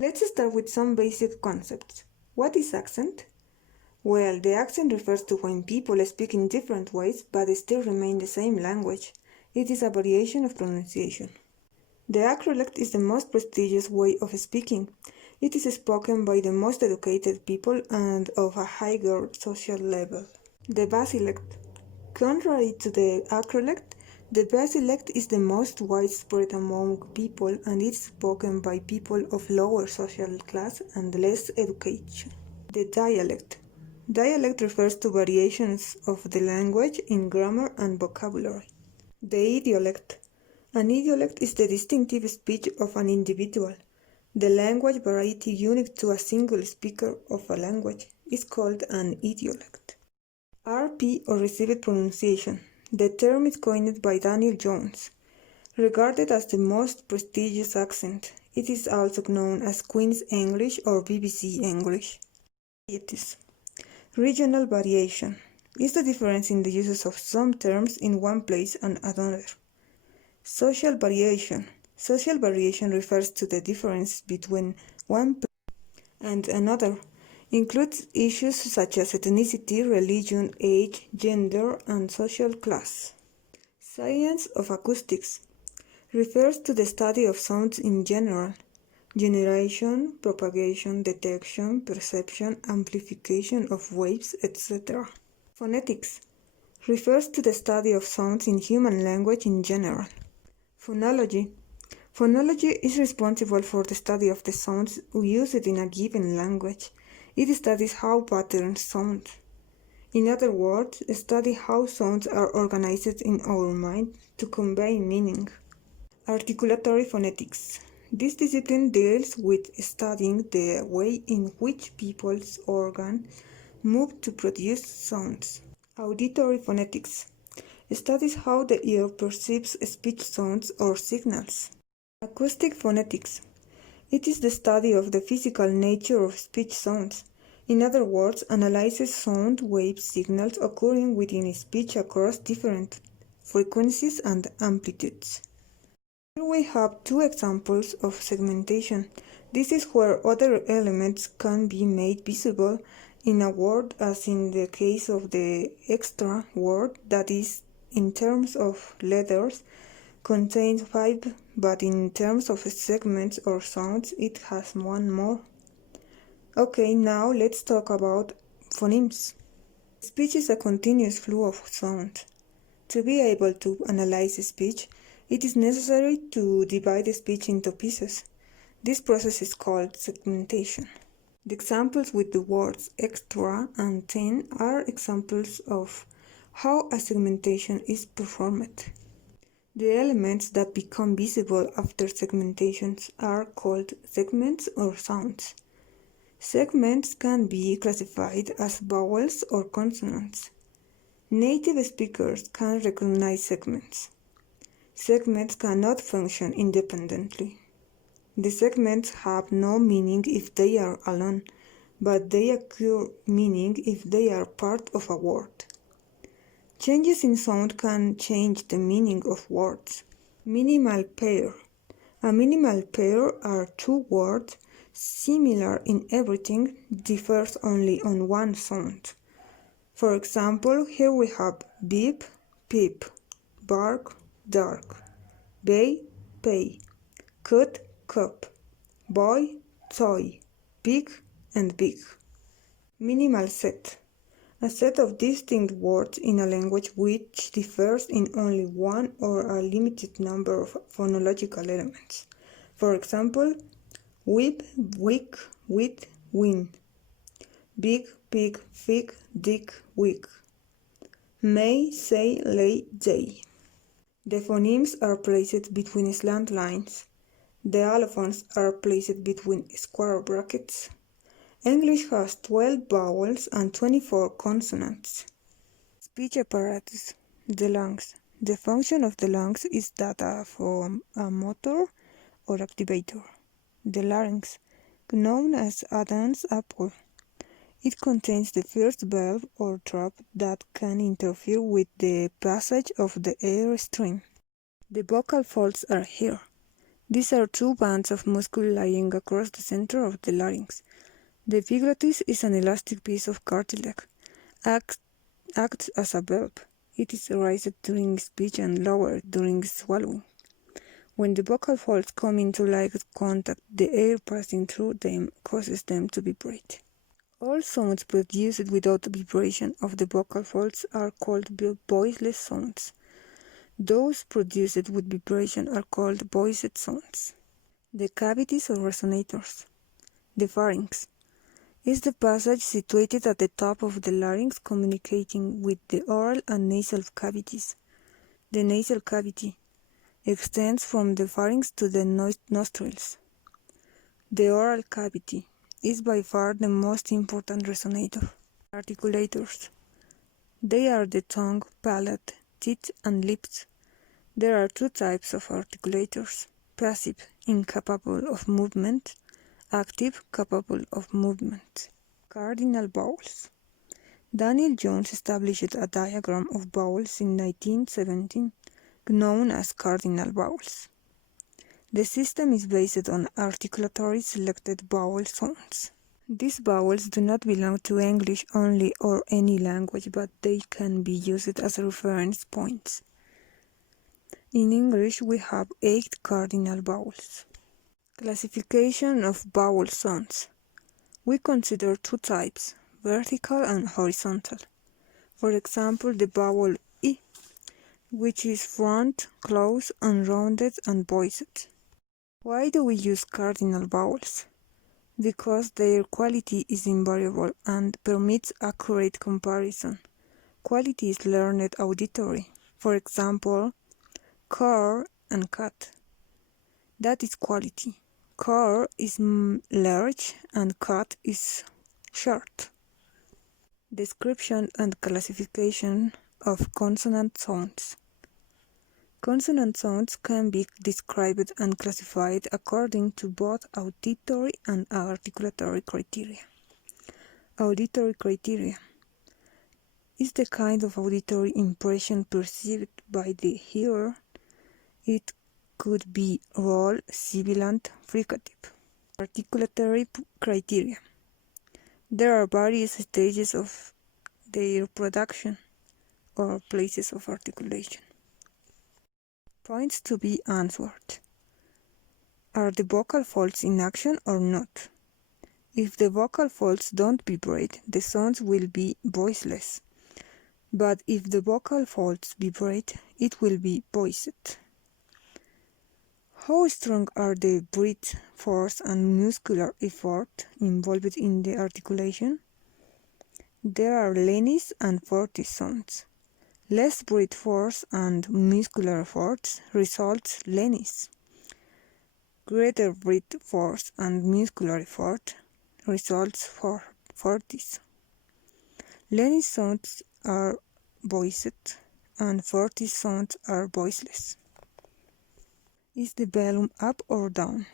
Let's start with some basic concepts. What is accent? Well, the accent refers to when people speak in different ways but still remain the same language. It is a variation of pronunciation. The acrolect is the most prestigious way of speaking. It is spoken by the most educated people and of a higher social level. The basilect. Contrary to the acrolect, the basilect is the most widespread among people and is spoken by people of lower social class and less education. The dialect. Dialect refers to variations of the language in grammar and vocabulary. The idiolect. An idiolect is the distinctive speech of an individual. The language variety unique to a single speaker of a language is called an idiolect. RP or received pronunciation. The term is coined by Daniel Jones. Regarded as the most prestigious accent, it is also known as Queen's English or BBC English. Varieties. Regional variation is the difference in the uses of some terms in one place and another. Social variation. Social variation refers to the difference between one place and another. Includes issues such as ethnicity, religion, age, gender, and social class. Science of acoustics refers to the study of sounds in general. Generation, propagation, detection, perception, amplification of waves, etc. Phonetics refers to the study of sounds in human language in general. Phonology. Phonology is responsible for the study of the sounds used in a given language. It studies how patterns sound. In other words, study how sounds are organized in our mind to convey meaning. Articulatory phonetics. This discipline deals with studying the way in which people's organs move to produce sounds. Auditory phonetics studies how the ear perceives speech sounds or signals. Acoustic phonetics. It is the study of the physical nature of speech sounds. In other words, analyzes sound wave signals occurring within speech across different frequencies and amplitudes. Here we have two examples of segmentation. This is where other elements can be made visible in a word, as in the case of the extra word, that is, in terms of letters, contains 5, but in terms of segments or sounds, it has one more. Okay, now let's talk about phonemes. Speech is a continuous flow of sound. To be able to analyze speech, it is necessary to divide the speech into pieces. This process is called segmentation. The examples with the words extra and 10 are examples of how a segmentation is performed. The elements that become visible after segmentations are called segments or sounds. Segments can be classified as vowels or consonants. Native speakers can recognize segments. Segments cannot function independently. The segments have no meaning if they are alone, but they acquire meaning if they are part of a word. Changes in sound can change the meaning of words. Minimal pair. A minimal pair are two words similar in everything, differs only on one sound. For example, here we have beep, peep, bark, dark, bay, pay, cut, cup, boy, toy, pig, and big. Minimal set. A set of distinct words in a language which differs in only one or a limited number of phonological elements. For example, whip, wick, wit, win. Big, pig, fig, dick, wig. May, say, lay, day. The phonemes are placed between slant lines. The allophones are placed between square brackets. English has 12 vowels and 24 consonants. Speech apparatus. The lungs. The function of the lungs is that of a motor or activator. The larynx, known as Adam's apple. It contains the first valve or trap that can interfere with the passage of the air stream. The vocal folds are here. These are two bands of muscle lying across the center of the larynx. The epiglottis is an elastic piece of cartilage. Acts as a valve. It is raised during speech and lowered during swallowing. When the vocal folds come into light contact, the air passing through them causes them to vibrate. All sounds produced without vibration of the vocal folds are called voiceless sounds. Those produced with vibration are called voiced sounds. The cavities or resonators. The pharynx is the passage situated at the top of the larynx communicating with the oral and nasal cavities. The nasal cavity extends from the pharynx to the nostrils. The oral cavity is by far the most important resonator. Articulators. They are the tongue, palate, teeth, and lips. There are two types of articulators: passive, incapable of movement; active, capable of movement. Cardinal vowels. Daniel Jones established a diagram of vowels in 1917, known as cardinal vowels. The system is based on articulatory selected vowel sounds. These vowels do not belong to English only or any language, but they can be used as reference points. In English, we have 8 cardinal vowels. Classification of vowel sounds. We consider two types, vertical and horizontal. For example, the vowel I, which is front, close, unrounded, and voiced. Why do we use cardinal vowels? Because their quality is invariable and permits accurate comparison. Quality is learned auditory. For example, car and cat. That is quality. Car is large and cat is short. Description and classification of consonant sounds. Consonant sounds can be described and classified according to both auditory and articulatory criteria. Auditory criteria is the kind of auditory impression perceived by the hearer. It could be roll, sibilant, fricative. Articulatory criteria. There are various stages of their production or places of articulation. Points to be answered. Are the vocal folds in action or not? If the vocal folds don't vibrate, the sounds will be voiceless. But if the vocal folds vibrate, it will be voiced. How strong are the breath force and muscular effort involved in the articulation? There are lennis and fortis sounds. Less breath force and muscular effort results lennis. Greater breath force and muscular effort results fortis. Lennis sounds are voiced and fortis sounds are voiceless. Is the volume up or down?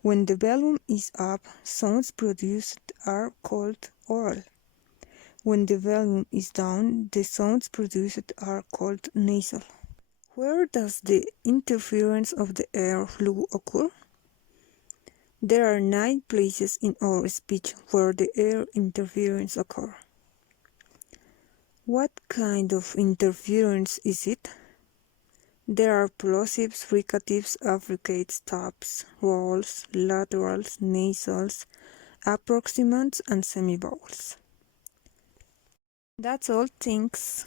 When the volume is up, sounds produced are called oral. When the volume is down, the sounds produced are called nasal. Where does the interference of the air flow occur? There are 9 places in our speech where the air interference occurs. What kind of interference is it? There are plosives, fricatives, affricates, stops, rolls, laterals, nasals, approximants, and semivowels. That's all. Thanks.